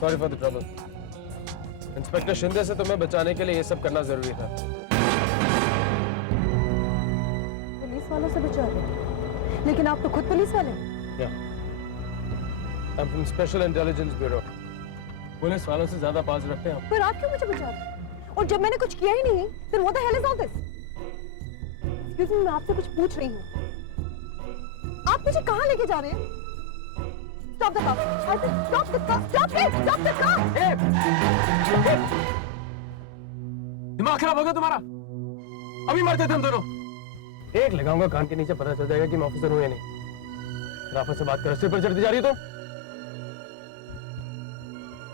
Sorry for the trouble. Inspector Shinde से तुम्हें बचाने के लिए ये सब करना जरूरी था। पुलिस वालों से बचा रहे, लेकिन आप तो खुद पुलिस वाले। I'm from Special Intelligence Bureau। Police वालों से ज्यादा पास रखते हैं हम। पर आप क्यों मुझे बचा रहे हैं? और जब मैंने कुछ किया ही नहीं, then what the hell is all this? Excuse me, मैं आपसे कुछ पूछ रही हूँ। आप मुझे कहाँ लेके जा रहे हैं? Stop the car! I said stop the car! Stop it! Stop the car! दिमाग खराब हो गया तुम्हारा? अभी मरते थे हम दोनों। एक लगाऊंगा कान के नीचे, पता चल जाएगा कि मैं ऑफिसर हूँ या नहीं। राफत से बात कर, सिर पर चढ़ती जा रही हो तो?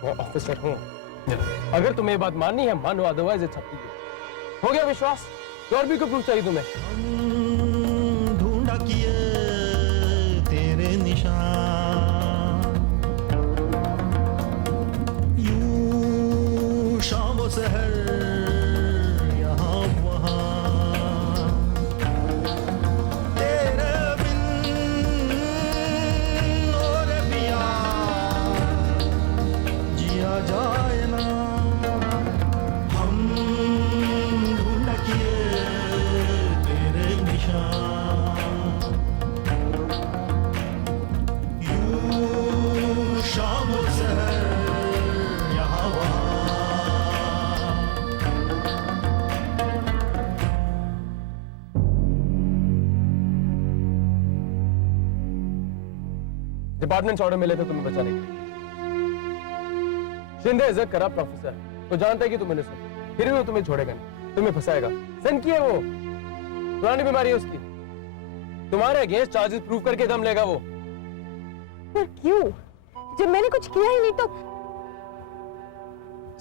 वो ऑफिसर हूँ। अगर तुम्हें ये बात माननी है मानो, otherwise it's up to you. हो गया विश्वास? और भी कोई प्रूफ चाहिए तुम्हें? ढूंढा किए तेरे निशान, यूं शाम सहर यहाँ वहाँ, तेरे बिन और पिया जिया जाए ना। हम ढूंढ किए तेरे निशान, यूं शाम सहर यहाँ वहाँ। डिपार्टमेंट ऑर्डर मिले थे तुम्हें बचाने के लिए। Shinde is a corrupt officer, तो जानता है कि तुम इनोसेंट, फिर भी वो तुम्हें छोड़ेगा नहीं, तुम्हें फंसाएगा। सन की है वो, पुरानी बीमारी है उसकी। तुम्हारे अगेंस्ट चार्जेस प्रूव करके दम लेगा वो। पर क्यों? जब मैंने कुछ किया ही नहीं तो।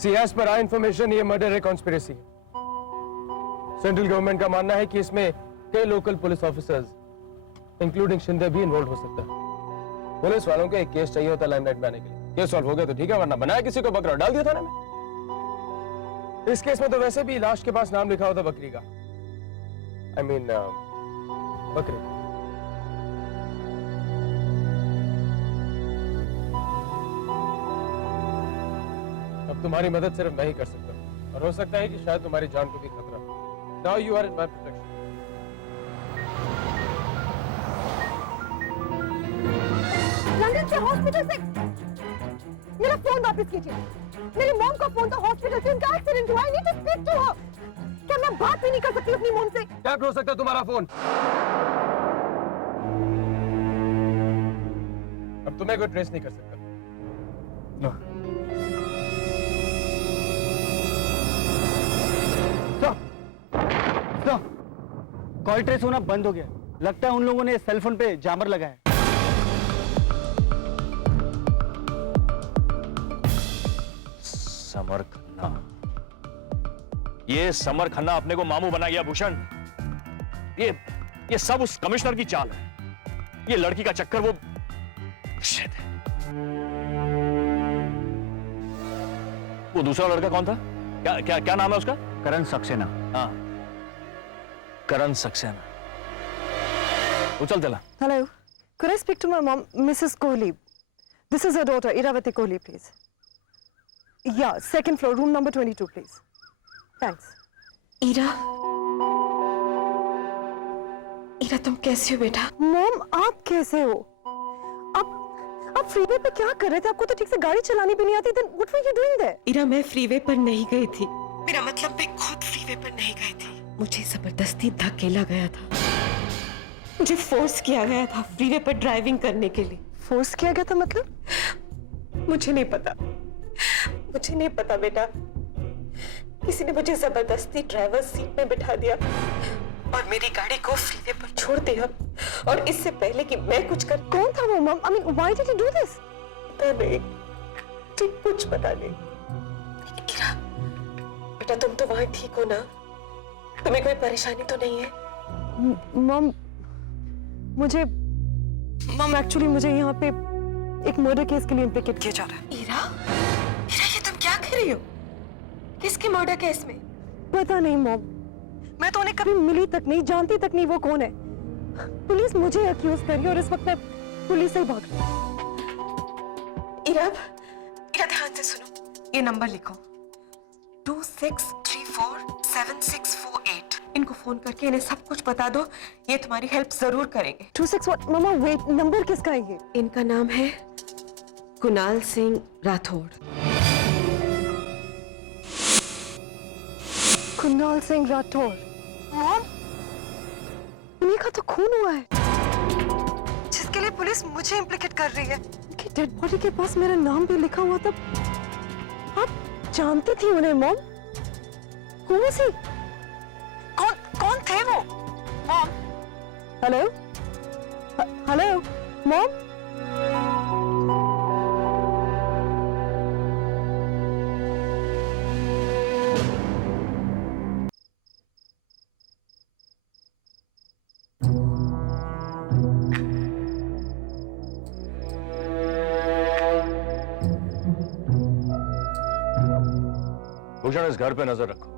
सी एज पर आवर इंफॉर्मेशन ये मर्डर है कॉन्स्पिरेसी। सेंट्रल गवर्नमेंट का मानना है कि इसमें कई local police officers including Shinde भी इन्वॉल्व हो सकता है। पुलिस वालों को एक केस चाहिए होता लाइमलाइट में आने के लिए। केस सॉल्व हो गया तो ठीक है, वरना बनाया किसी को बकरा डाल दिया थाने में। इस केस में तो वैसे भी लाश के पास नाम लिखा होता बकरी का। I mean, बकरी। अब तुम्हारी मदद सिर्फ मैं ही कर सकता हूँ, और हो सकता है कि शायद तुम्हारी जान को भी खतरा हो। Now you are in my protection. London से हॉस्पिटल से मेरा फोन वापस कीजिए। मेरी मॉम का फोन तो हॉस्पिटल से, उनका एक्सीडेंट हुआ। I need to speak to her. क्या मैं बात भी नहीं कर सकती अपनी मॉम से? टैप हो सकता है तुम्हारा फोन। अब तुम्हें कोई ट्रेस नहीं कर सकता। कॉल ट्रेस होना बंद हो गया। लगता है उन लोगों ने सेल फोन पे जामर लगाया। समर खन्ना, ये समर खन्ना अपने को मामू बना गया भूषण। ये सब उस कमिश्नर की चाल है। ये लड़की का चक्कर वो Shit. वो दूसरा लड़का कौन था? क्या क्या क्या नाम है उसका? करण सक्सेना। हाँ, करण सक्सेना। उचल चला। Hello. Could I speak to my mom, Mrs. Kohli? This is her daughter, Iravati Kohli, please. Yeah, second floor, room number 22, please. Thanks. Ira, Ira तुम कैसे हो बेटा? मॉम, आप कैसे हो? आप फ्रीवे पे क्या कर रहे थे? आपको तो ठीक से गाड़ी चलानी भी नहीं आती। Then what were you doing there? Ira मैं फ्रीवे पर नहीं गई थी। मेरा मतलब मैं खुद फ्रीवे पर नहीं गई थी। मुझे जबरदस्ती धकेला गया था। मुझे फोर्स किया गया था फ्रीवे पर ड्राइविंग करने के लिए। फोर्स किया गया था मतलब? मुझे नहीं पता, मुझे नहीं पता बेटा। किसी ने मुझे जबरदस्ती ड्राइवर सीट में बिठा दिया और मेरी गाड़ी को फ्रीवे पर छोड़ दिया। और इससे पहले कि मैं कुछ कर। कौन था वो mom? I mean, why did you do this? पता नहीं, ठीक कुछ पता नहीं। ईरा, बेटा तुम तो वहां ठीक हो ना? तुम्हें कोई परेशानी तो नहीं है? मॉम, मॉम एक्चुअली मुझे यहाँ पे एक मर्डर केस के लिए इम्प्लिकेट किया जा रहा है। ईरा, ईरा ये तुम क्या कर रही हो? किसके मर्डर केस में? पता नहीं मॉम, मैं तो उन्हें कभी मिली तक नहीं, जानती तक नहीं वो कौन है। पुलिस मुझे अक्यूज कर रही है और इस वक्त मैं पुलिस से ही भाग रही हूँ। ईरा, ईरा ध्यान से सुनो, ये नंबर लिखो 26347648। इनको फोन करके इन्हें सब कुछ बता दो, ये तुम्हारी हेल्प जरूर करेंगे। 26 what? मामा वेट, नंबर किसका है ये? इनका नाम है कुणाल सिंह राठौड़। कुणाल सिंह राठौर। मॉम, उन्हीं का तो खून हुआ है, जिसके लिए पुलिस मुझे इम्प्लिकेट कर रही है। उनकी डेड बॉडी के पास मेरा नाम भी लिखा हुआ था। आप जानती थी उन्हें मॉम? Who was he? कौन थे वो? Mom, hello, hello, mom. Bhushan, इस घर पे नजर रखो।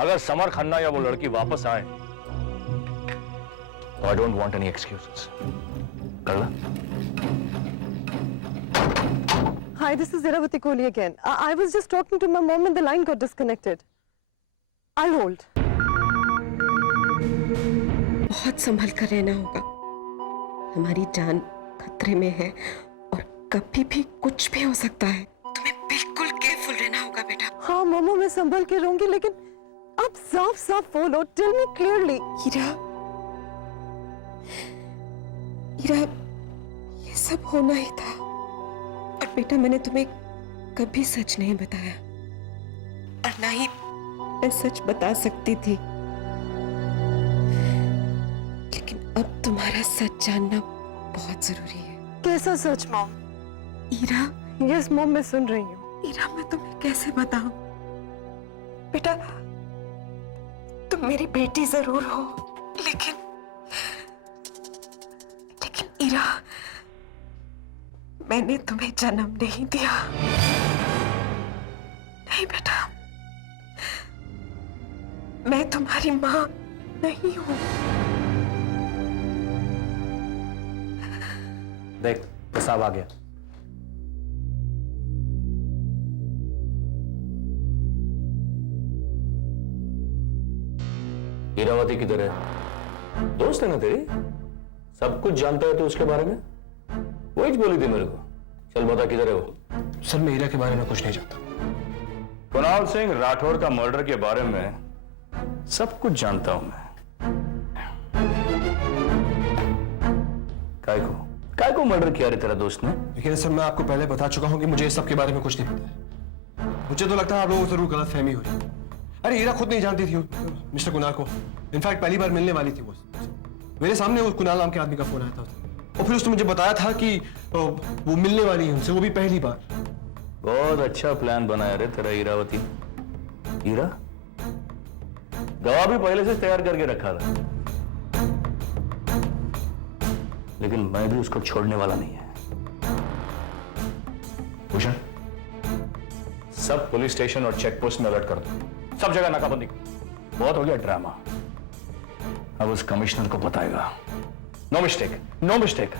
अगर समर खन्ना या वो लड़की वापस आए तो I don't want any excuses. कर ला। Hi, this is Iravati Kohli again. I was just talking to my mom and the line got disconnected. I'll hold. बहुत संभल कर रहना होगा, हमारी जान खतरे में है और कभी भी कुछ भी हो सकता है। तुम्हें बिल्कुल केयरफुल रहना होगा बेटा। हाँ मामा, मैं संभल के रहूंगी, लेकिन आप साफ साफ बोलो, टेल मी क्लियरली। हीरा, ये सब होना ही था। और बेटा, मैंने तुम्हें कभी सच नहीं बताया और ना ही मैं सच बता सकती थी, लेकिन अब तुम्हारा सच जानना बहुत जरूरी है। कैसा सच मॉम? हीरा, यस मॉम, मैं सुन रही हूँ। हीरा, मैं तुम्हें कैसे बताऊं? बेटा, तुम मेरी बेटी जरूर हो, लेकिन हीरा, मैंने तुम्हें जन्म नहीं दिया। नहीं बेटा, मैं तुम्हारी मां नहीं हूं। देख, पेशाब आ गया। हीरावती किधर है? दोस्त है ना तेरी, सब कुछ जानता है तो उसके बारे में। वही बोली थी मेरे को। चल बता, किधर है वो? सर, मैं हीरा के बारे में कुछ नहीं जानता। कुणाल सिंह राठौड़ का मर्डर के बारे में सब कुछ जानता हूं मैं। काय को मर्डर किया रे तेरा दोस्त ने? लेकिन सर, मैं आपको पहले बता चुका हूं कि मुझे इस सब के बारे में कुछ नहीं पता है। मुझे तो लगता है आप लोगों को जरूर गलतफहमी हो रही है। अरे हीरा खुद नहीं जानती थी मिस्टर कुणाल को। इनफैक्ट पहली बार मिलने वाली थी वो। मेरे सामने वो कुणाल नाम के आदमी का फोन आया था और फिर उसने मुझे बताया था कि वो मिलने वाली है उनसे, वो भी पहली बार। बहुत अच्छा प्लान बनाया रे तेरा हीरावती। हीरा गवाह भी पहले से तैयार करके रखा था, लेकिन मैं भी उसको छोड़ने वाला नहीं है। भूषण, सब पुलिस स्टेशन और चेक पोस्ट में अलर्ट कर दो, सब जगह नाकाबंदी। बहुत हो गया ड्रामा, अब उस कमिश्नर को बताएगा। No mistake, no mistake.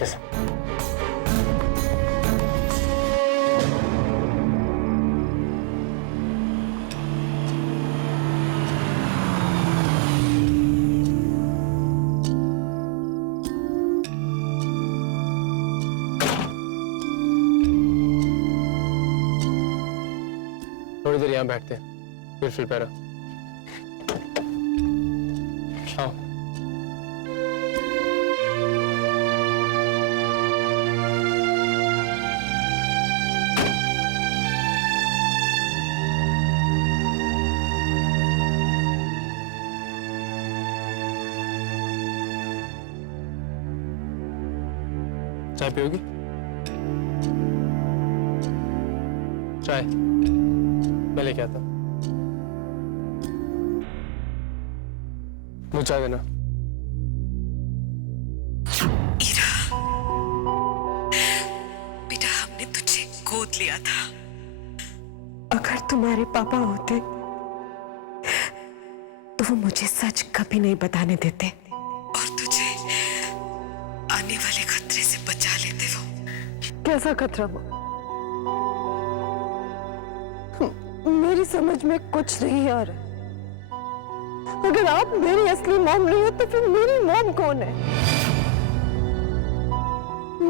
Yes. थोड़ी देर यहाँ बैठते हैं, फिर पैरा। हाँ। चाय पियोगी? चाय मैं लेके आता। मुझे चाय देना। हीरा, बेटा, हमने तुझे गोद लिया था। अगर तुम्हारे पापा होते तो वो मुझे सच कभी नहीं बताने देते और तुझे आने वाले खतरे से बचा लेते। वो कैसा खतरा माँ? मेरी समझ में कुछ नहीं आ रहा। अगर आप मेरी असली मॉम नहीं हो तो फिर मेरी मॉम कौन है?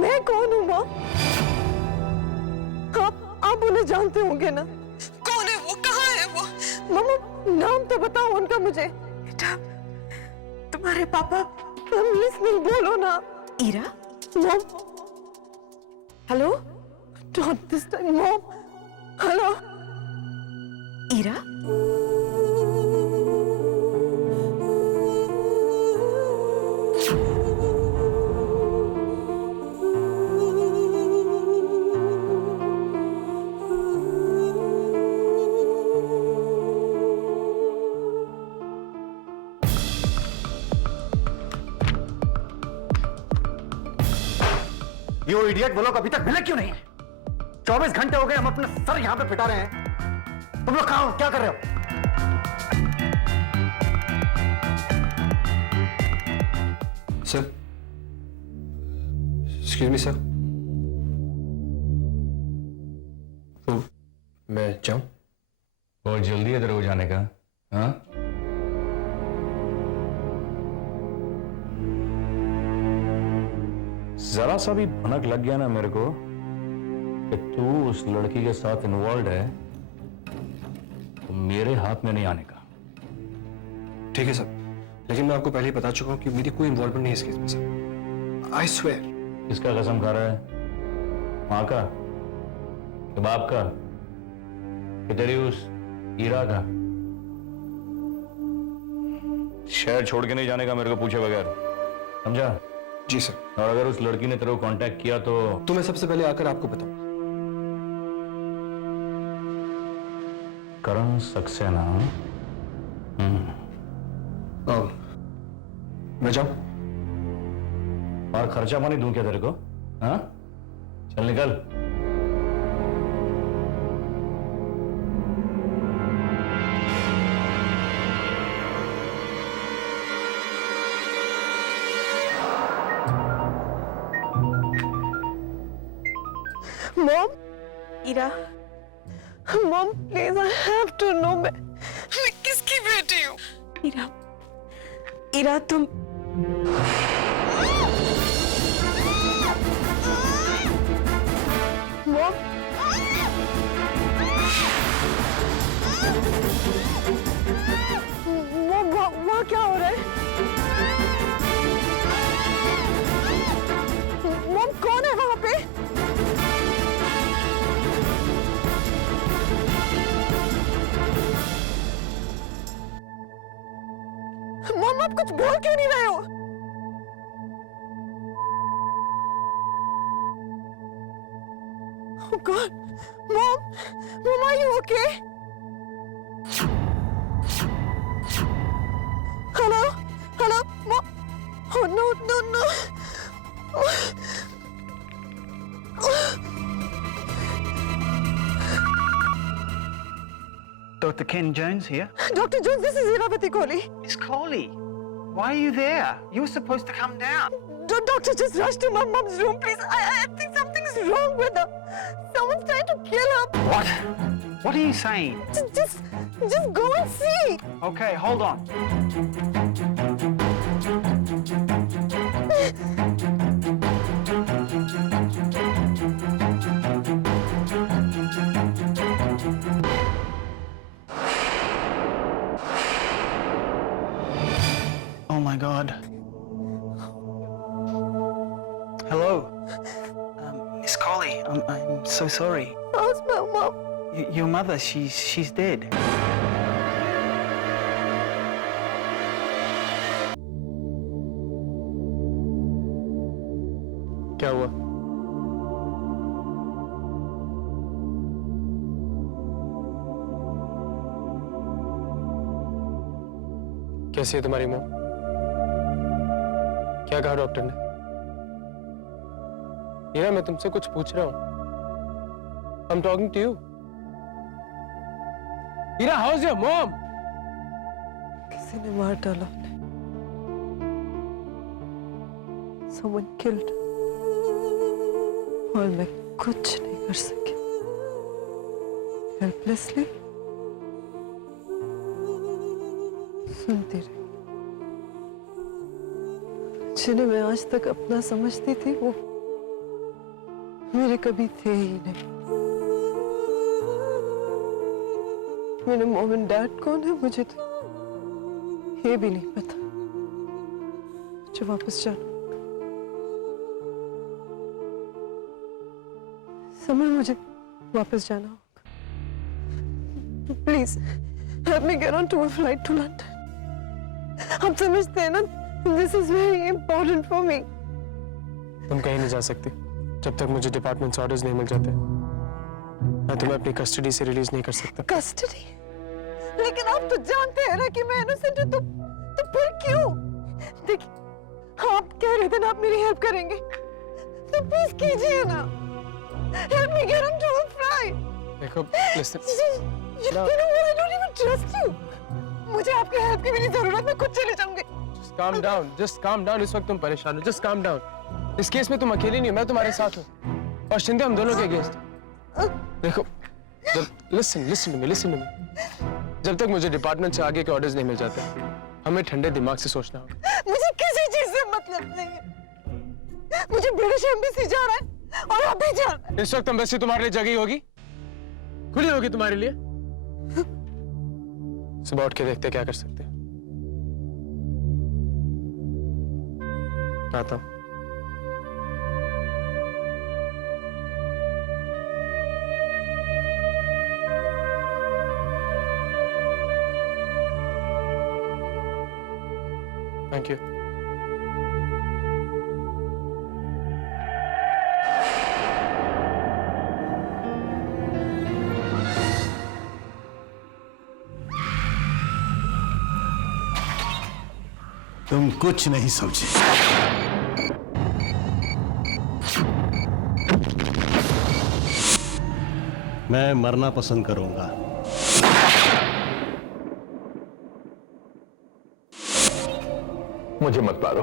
मैं कौन हूँ माँ? आप उन्हें जानते होंगे ना? कौन है वो? कहाँ है वो? मम्मा नाम तो बताओ उनका मुझे। बेटा, तुम्हारे पापा। लिसनिंग बोलो ना। Ira? Mom. Hello? Not this time, mom. Hello? Ira? ये इडियट वो लोग अभी तक मिले क्यों नहीं है? 24 घंटे हो गए हम अपना सर यहां पे पिटा रहे हैं। तुम लोग कहां हो? क्या कर रहे हो? सर, एक्सक्यूज मी सर, तो मैं जाऊं? बहुत जल्दी है तेरे को जाने का? हाँ? जरा सा भी भनक लग गया ना मेरे को कि तू उस लड़की के साथ इन्वॉल्व है, तो मेरे हाथ में नहीं आने का। ठीक है सर, लेकिन मैं आपको पहले ही बता चुका हूं कि मेरी कोई इन्वॉल्वमेंट नहीं है इस केस में सर। I swear. किसका कसम खा रहा है? माँ का? कि बाप का? कि तेरी उस ईरा का? शहर छोड़ के नहीं जाने का मेरे को पूछे बगैर, समझा? जी सर। और अगर उस लड़की ने तेरे को कांटेक्ट किया तो मैं सबसे पहले आकर आपको बताऊंगा। करण सक्सेना। मैं जाऊं? और खर्चा पानी दूं क्या तेरे को? हाँ? चल निकल। Mom, Ira? Mom please I have to know मैं किसकी बेटी हूँ? ईरा, ईरा तुम मॉम, मॉम वहाँ क्या हो रहा है? मॉम कौन है वहाँ पे? मॉम आप कुछ बोल क्यों नहीं रहे हो? Oh God, Mom, are you okay? Hello, Mom. Oh no. Dr. Ken Jones here. Dr. Jones, this is Iravati Kohli. Miss Coley, why are you there? You were supposed to come down. Doctor, just rush to my mom's room, please. I think something's wrong with her. Someone's trying to kill her. What? What are you saying? Just go and see. Okay, hold on. Oh my God. Hello. Miss Coley, I'm so sorry. How's my mom? Your mother, she's dead. क्या हुआ? कैसी है तुम्हारी mom? क्या कहा doctor ने? हीरा, मैं तुमसे कुछ पूछ रहा हूं. I'm talking to you. Heera, how's your mom? किसी ने मार डाला उन्हें. Someone killed और मैं कुछ नहीं कर सकी। हेल्पलेसली सुनती रही। जिन्हें मैं आज तक अपना समझती थी वो मेरे कभी थे ही नहीं। मेरे मॉम एंड डैड कौन है मुझे तो ये भी नहीं पता। मुझे वापस जाना। समर मुझे वापस जाना होगा। Please help me get on to a flight to London. आप समझते हैं ना, this is very important for me. तुम कहीं नहीं जा सकती जब तक मुझे डिपार्टमेंट से ऑर्डर्स नहीं मिल जाते। मैं तुम्हें अपनी कस्टडी से रिलीज नहीं कर सकता। कस्टडी? लेकिन आप तो जानते हैं ना कि मैं इनोसेंट हूं, तो फिर क्यों? देखिए आप कह रहे थे ना आप मेरी हेल्प करेंगे, तो प्लीज कीजिए ना। Help me get on to a flight. देखो listen, You know what? I don't even trust you. मुझे आपकी हेल्प की भी नहीं जरूरत। मैं खुद चले जाऊंगी। Just calm down. Just calm down. इस वक्त तुम परेशान हो। Just calm down. इस केस में तुम अकेली नहीं हो, मैं तुम्हारे साथ हूँ। और शिंदे हम दोनों के अगेंस्ट। देखो, listen to me. जब तक मुझे डिपार्टमेंट से आगे के ऑर्डर्स नहीं मिल जाते, हमें ठंडे दिमाग से सोचना होगा। मुझे किसी चीज से मतलब नहीं है। मुझे ब्रिटिश एम्बेसी जा रहा है और अभी जाना है। इस वक्त एम्बेसी तुम्हारे लिए जगी होगी, खुली होगी तुम्हारे लिए। सुबह उठ के देखते क्या कर सकते हैं। आता हूं। Thank you. तुम कुछ नहीं समझे। मैं मरना पसंद करूंगा। मुझे मत मारो।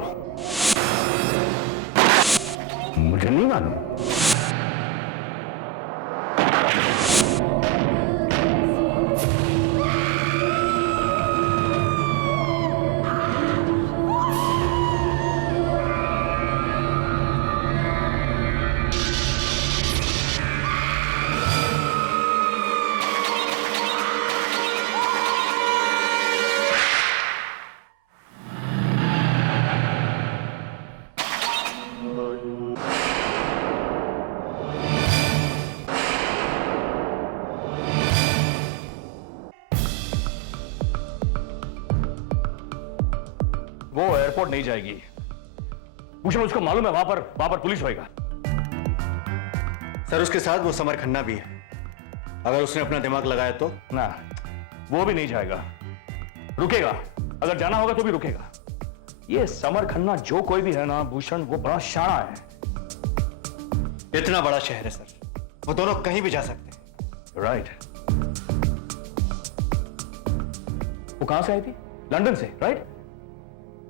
मुझे नहीं मालूम। वो एयरपोर्ट नहीं जाएगी। भूषण, उसको मालूम है वहां पर पुलिस होएगा। सर उसके साथ वो समर खन्ना भी है। अगर उसने अपना दिमाग लगाया तो ना, वो भी नहीं जाएगा, रुकेगा। अगर जाना होगा तो भी रुकेगा। ये समर खन्ना जो कोई भी है ना भूषण, वो बड़ा शाना है। इतना बड़ा शहर है सर, वो दोनों कहीं भी जा सकते हैं। राइट। वो कहां से आई थी? लंदन से, राइट?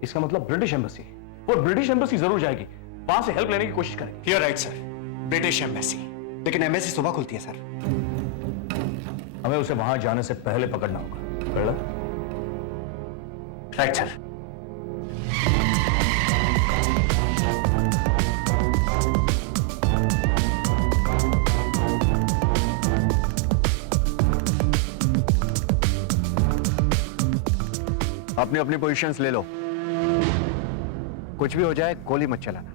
इसका मतलब ब्रिटिश एम्बेसी। वो ब्रिटिश एम्बेसी जरूर जाएगी, वहां से हेल्प लेने की कोशिश करेगी। You're right, sir, British embassy. लेकिन एम्बेसी सुबह खुलती है सर। हमें उसे वहां जाने से पहले पकड़ना होगा। Right sir. अपनी अपनी पोजीशंस ले लो। कुछ भी हो जाए गोली मत चलाना।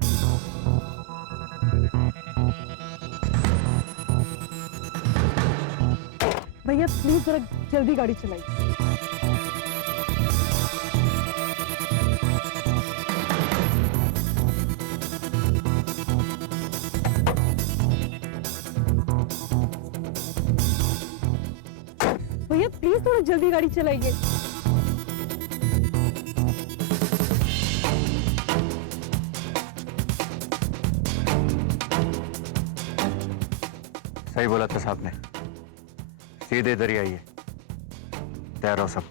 भैया प्लीज जरा जल्दी गाड़ी चलाइए। भैया प्लीज थोड़ा जल्दी गाड़ी चलाइए। सही बोला था साहब ने। सीधे इधर ही आइए। तैयार हो सब।